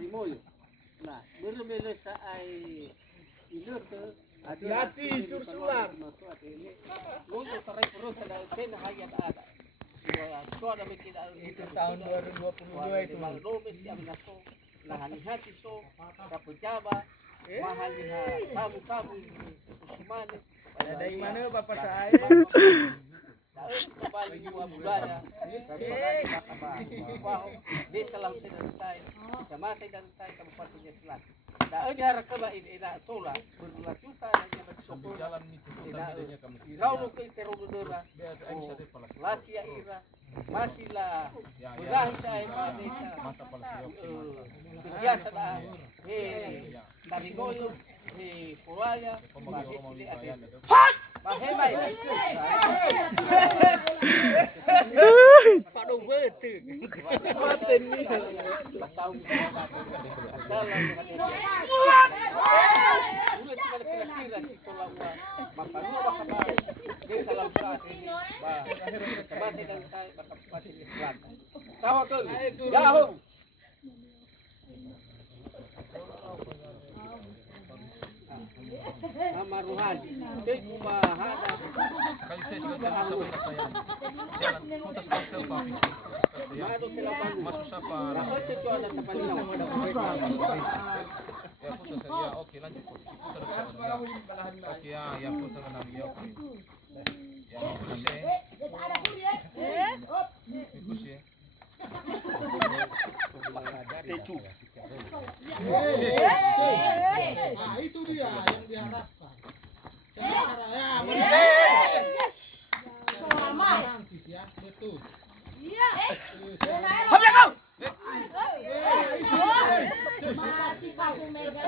Marimoyo. Nah, bermelo sa ay iluto. Hati-hati, cursular. Untuk tarik perut ada ten hayat ada. So ada tidak Itu tahun 2022 itu. Maldomes yang naso. Lahani hati so kapujaba. Mahal niha kamu usumane. Dari mana Bapak saya? Kembali dua budaya desa Lausai dan Tay, Kecamatan dan Tay, Kabupaten Selatan. Nah, ini harap keba ini tola berlajukan hanya bersokong jalan itu. Irau ke terodora, Latia ira, masihlah berahi saya desa. Kegiatan dari Moyo, Polaya, Desi ada. Bahemai. Pak dong betul. Paten ni. Tahu. Asal udah sekali kira-kira si tolakwa. Makanya bakal desa Lausai ini. Kecamatan dan Tay, Kabupaten Selatan. Sawah ke. Yahoo. Amaruhan, kau bahada. Kali saya sudah sama saya. Jalan putus ke Papi. Masuk siapa? Ya putus ya. Oke lanjut. Putus saja. Oke ya, yang putus enam ya. Oke. Ya putus ya. Putus ya. Tecu. Nah, itu dia yang diharapkan. Romantis ya, betul. Iya. Habis kau. Terima kasih Pak Mega.